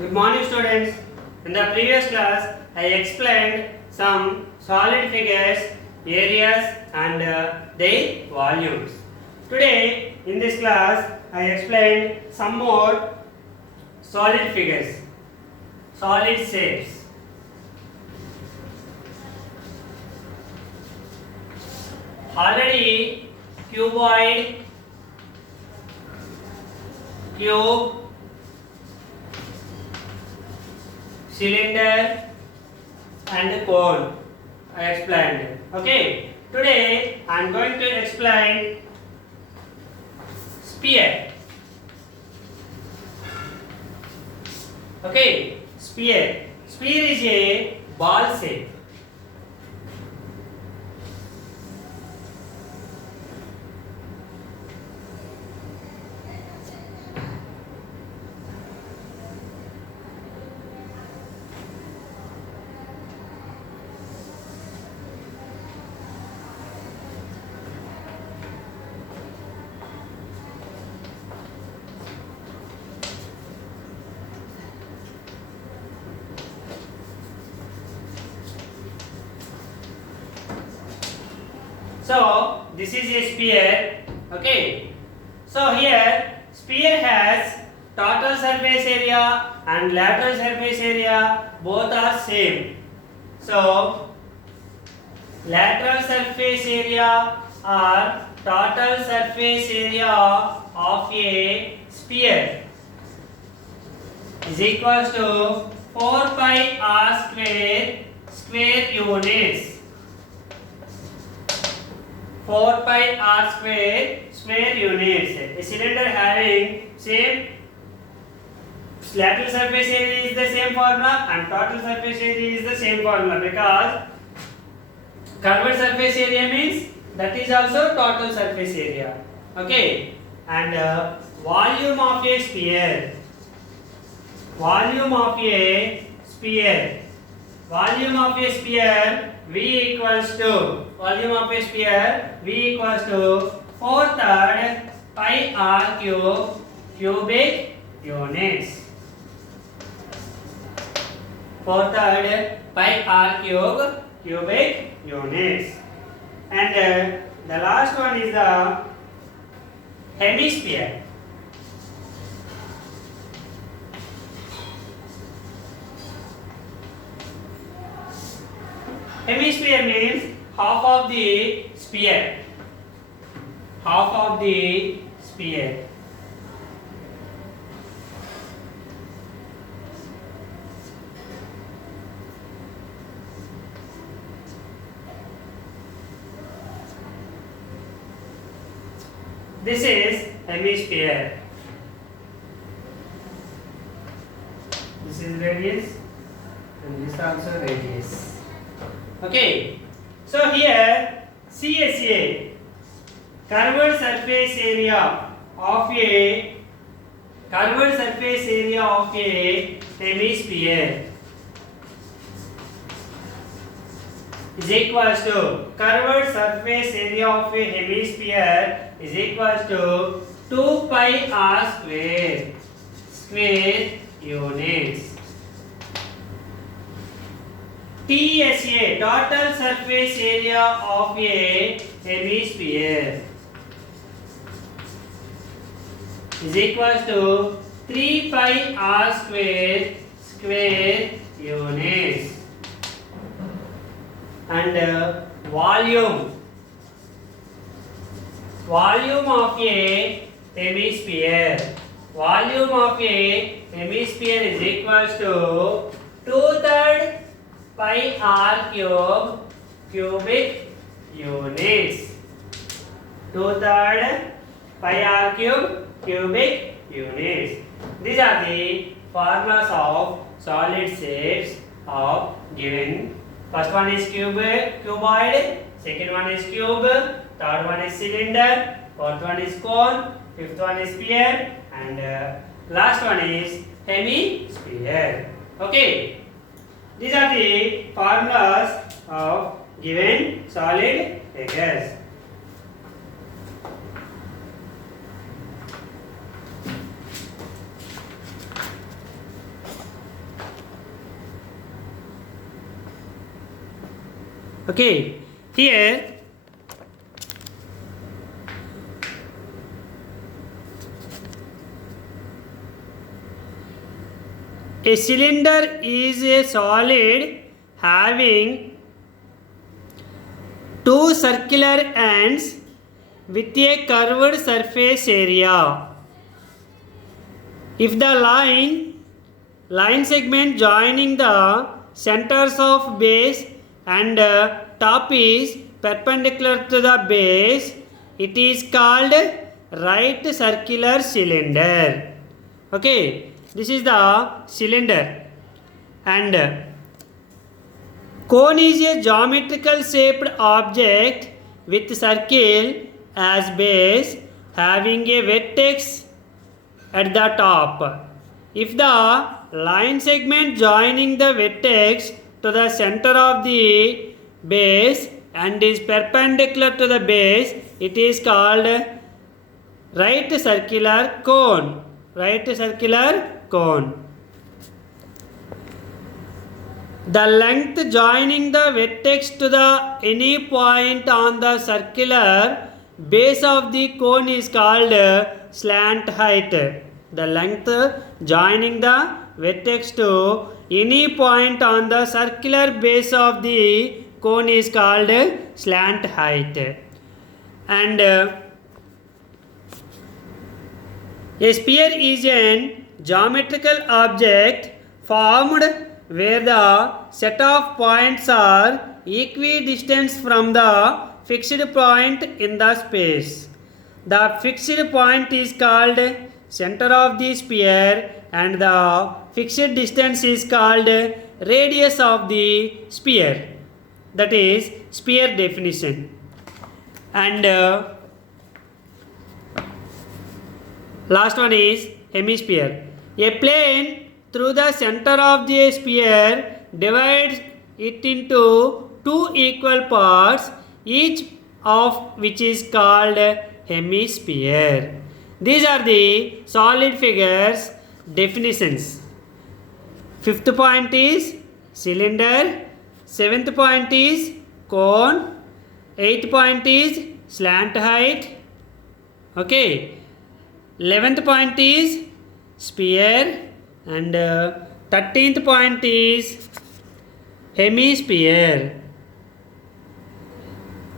Good morning, students. In the previous class, I explained some solid figures, areas, and their volumes. Today, in this class, I explained some more solid figures, solid shapes. Already, cuboid, cube, cylinder and cone I explained. Okay, today I am going to explain sphere. Okay, sphere. Sphere is a ball shape. So this is a sphere. Okay. So here sphere has total surface area and lateral surface area, both are same. So lateral surface area or total surface area of a sphere is equals to 4 pi r square units. 4 pi r square units. A cylinder having same lateral surface area is the same formula and total surface area is the same formula, because curved surface area means that is also total surface area. Okay, and volume of a sphere. Volume of a sphere. Volume of a sphere V equals to, volume of a sphere V equals to 4/3 pi r cube cubic units. 4/3 pi r cube cubic units. And the last one is the hemisphere. Hemisphere means half of the sphere. Half of the sphere. This is hemisphere. This is radius and this also radius. Okay, so here CSA, curved surface area of a hemisphere is equals to, curved surface area of a hemisphere is equals to 2 pi r square units. TSA, total surface area of a hemisphere is equals to 3 pi r square units. And volume of a hemisphere. Volume of a hemisphere is equals to 2/3 pi r cube cubic units. 2/3 pi r cube cubic units. These are the formulas of solid shapes of given. First one is cuboid, second one is cube, third one is cylinder, fourth one is cone, fifth one is sphere, and last one is hemisphere. Okay. These are the formulas of given solid figures. Okay, here a cylinder is a solid having two circular ends with a curved surface area. If the line segment joining the centers of base and top is perpendicular to the base, it is called right circular cylinder. Okay, this is the cylinder. And cone is a geometrical shaped object with circle as base having a vertex at the top. If the line segment joining the vertex to the center of the base and is perpendicular to the base, it is called right circular cone. Right circular cone. The length joining the vertex to the any point on the circular base of the cone is called slant height. The length joining the vertex to any point on the circular base of the cone is called slant height. And a sphere is an geometrical object formed where the set of points are equidistant from the fixed point in the space. The fixed point is called center of the sphere and the fixed distance is called radius of the sphere. That is sphere definition. And last one is hemisphere. A plane through the center of the sphere divides it into two equal parts, each of which is called hemisphere. These are the solid figures definitions. Fifth point is cylinder, seventh point is cone, eighth point is slant height, okay, 11th point is sphere, and 13th point is hemisphere.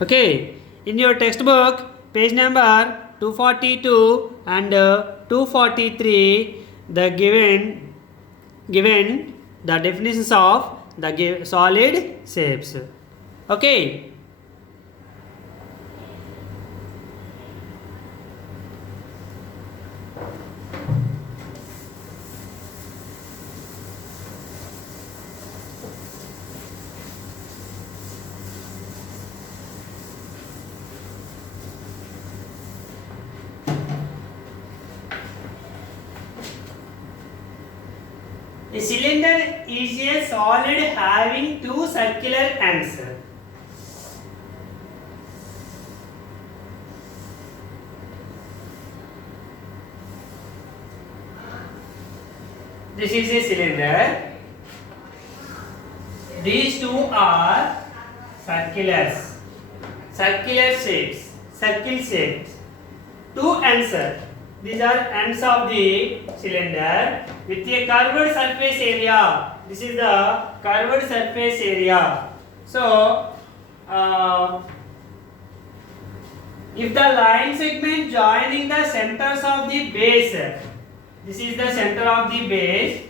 Okay, in your textbook page number 242 and 243 the given the definitions of the solid shapes. Okay. A cylinder is a solid having two circular ends. This is a cylinder. These two are circulars, circular shapes, circle shapes. Two ends. These are ends of the cylinder with a curved surface area. This is the curved surface area. So, if the line segment joining the centers of the base, this is the center of the base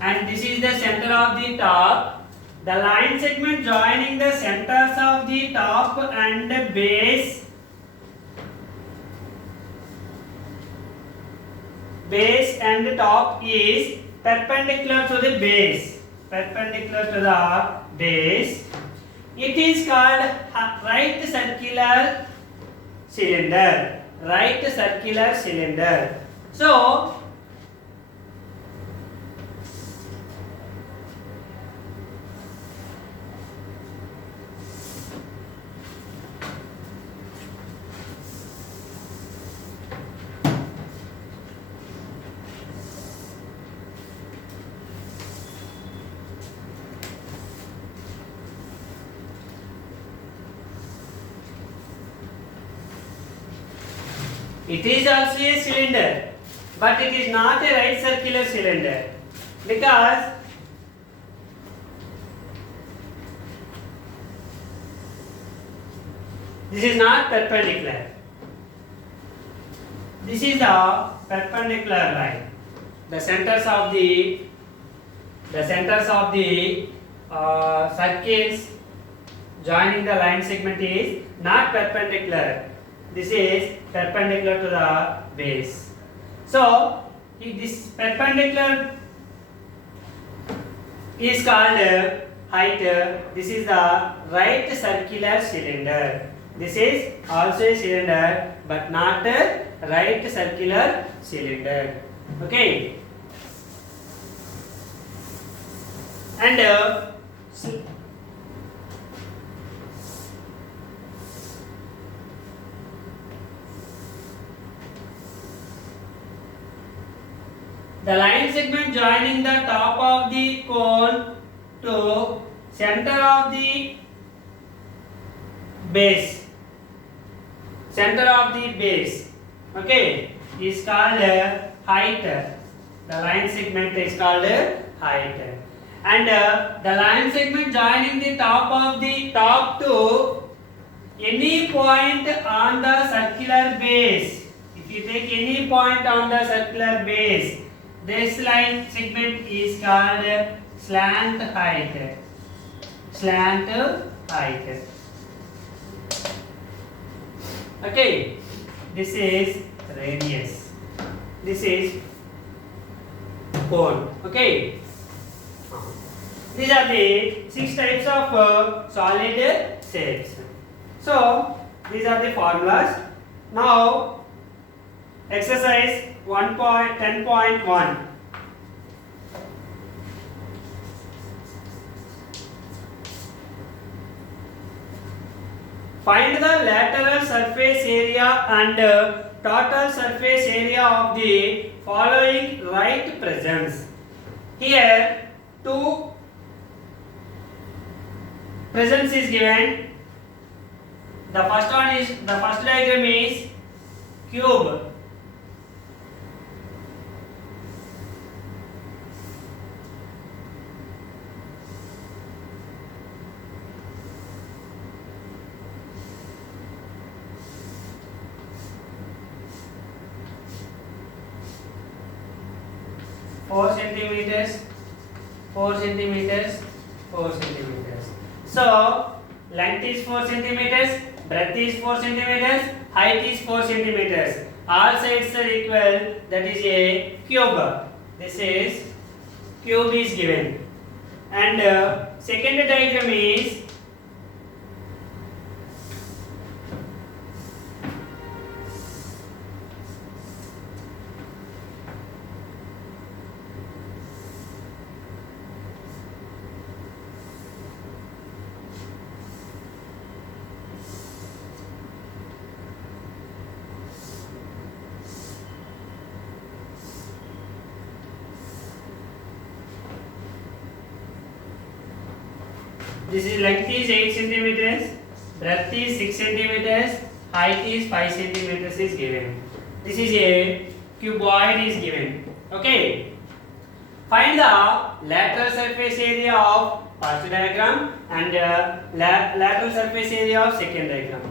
and this is the center of the top. The line segment joining the centers of the top and base and top is perpendicular to the base. Perpendicular to the base. It is called right circular cylinder. Right circular cylinder. So, It is also a cylinder, but it is not a right circular cylinder because this is not perpendicular. This is the perpendicular line. The centers of the circles joining the line segment is not perpendicular. This is perpendicular to the base. So if this perpendicular is called height. This is the right circular cylinder. This is also a cylinder, but not a right circular cylinder. Okay. And the line segment joining the top of the cone to center of the base. Center of the base, okay, is called height. The line segment is called height. And the line segment joining the top to any point on the circular base. If you take any point on the circular base, this line segment is called slant height. Slant height. Okay, this is radius. This is cone. Okay. These are the 6 types of solid shapes. So these are the formulas. Now exercise 10.1. Find the lateral surface area and total surface area of the following right prisms. Here two prisms is given. The first diagram is cube. Four centimeters. So length is 4 centimeters, breadth is 4 centimeters, height is 4 centimeters. All sides are equal. That is a cube. This is cube is given. And second diagram is this is length is 8 centimeters, breadth is 6 centimeters, height is 5 centimeters is given. This is a cuboid is given. Okay. Find the lateral surface area of first diagram and lateral surface area of second diagram.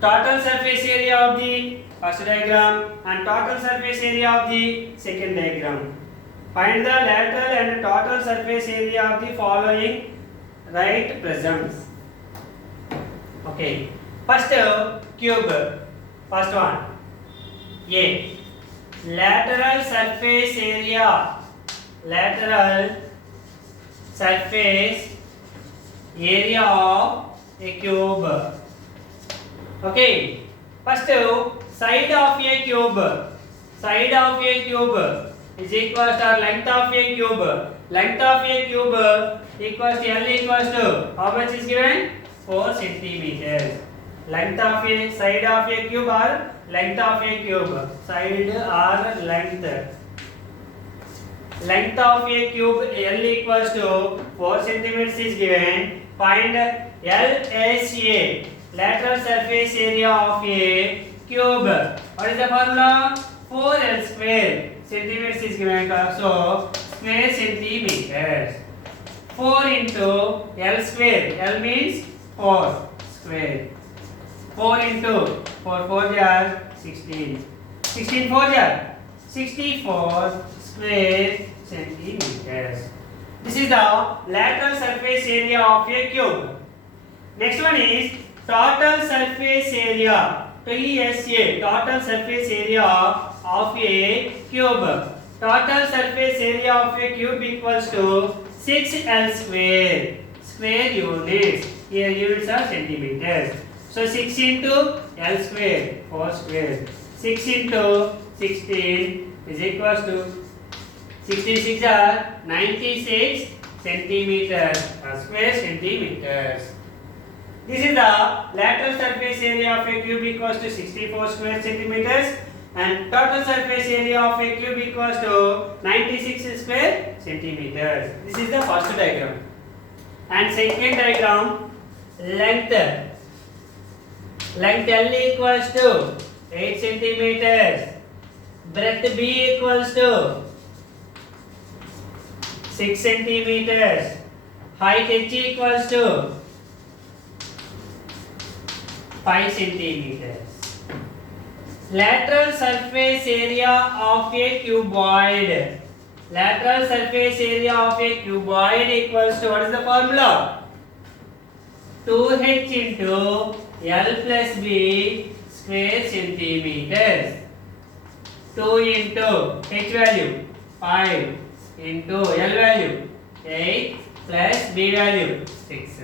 Total surface area of the first diagram and total surface area of the second diagram. Find the lateral and total surface area of the following right prisms. Okay. First cube. First one. A. Lateral surface area. Lateral surface area of a cube. Okay. First side of a cube. Side of a cube is equals to length of a cube. Length of a cube equals to L equals to how much is given? 4 centimeters. Length of a side of a cube or length of a cube. Side or length. Length of a cube L equals to 4 centimeters is given. Find LSA, lateral surface area of a cube. What is the formula? 4L square. Centimeters is given, so square centimeters. 4 into L square. L means 4 square. 4 into 4 4 jar 16. 16 4 jar 64 square centimeters. This is the lateral surface area of a cube. Next one is total surface area. TSA, total surface area of a cube. Total surface area of a cube equals to 6L square. Square units. Here units are centimeters. So 6 into L square, 4 square. 6 into 16 is equals to 66 are 96 centimeters square centimeters. This is the lateral surface area of a cube equals to 64 square centimeters and total surface area of a cube equals to 96 square centimeters. This is the first diagram. And second diagram, length. Length L equals to 8 centimeters. Breadth B equals to 6 centimeters. Height H equals to 5 centimeters. Lateral surface area of a cuboid. Lateral surface area of a cuboid equals to, what is the formula? 2h into L plus B square centimeters. 2 into h value 5 into L value 8 plus B value 6.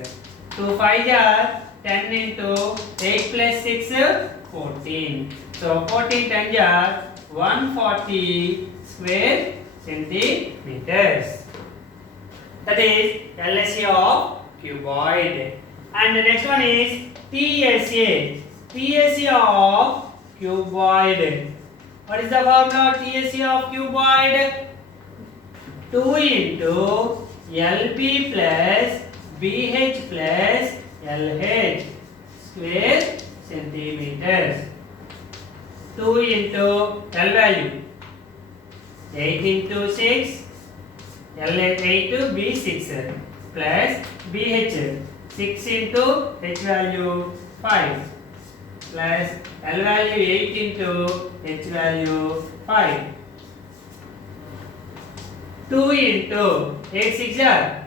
2 5 are 10 into 8 plus 6 14. So 14 10 are 140 square centimeters. That is LSA of cuboid. And the next one is TSA. TSA of cuboid. What is the formula of TSA of cuboid? 2 into LB plus BH plus LH square centimeters. 2 into L value 8 into 6 L 8 to B 6 plus BH 6 into H value 5 plus L value 8 into H value 5. 2 into 8 6 are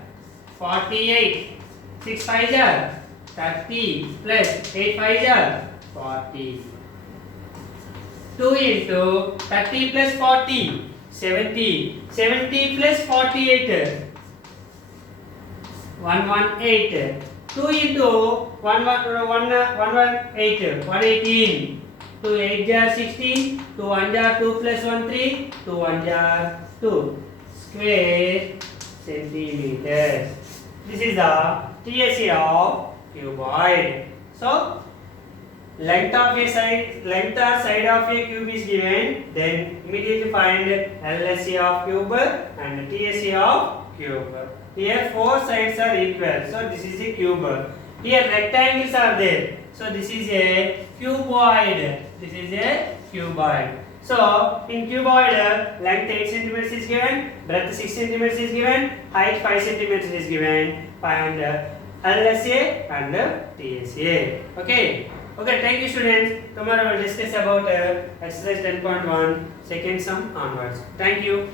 48. 6 5 are 30 plus 8 5 are 40. 2 into 30 plus 40 70. 70 plus 48 118. 2 into 118 118. 2 8 jar 16. 2 1 jar 2 plus 1 3. 2 1 jar 2 square centimeters. This is the TSA of cuboid. So length of a side, length or side of a cube is given, then immediately find LSA of cube and TSA of cube. Here 4 sides are equal, so this is a cube. Here rectangles are there, so this is a cuboid. This is a cuboid. So in cuboid, length 8 centimeters is given, breadth 6 centimeters is given, height 5 centimeters is given, find LSA and TSA. Okay. Okay, thank you students. Tomorrow we will discuss about exercise 10.1 second sum onwards. Thank you.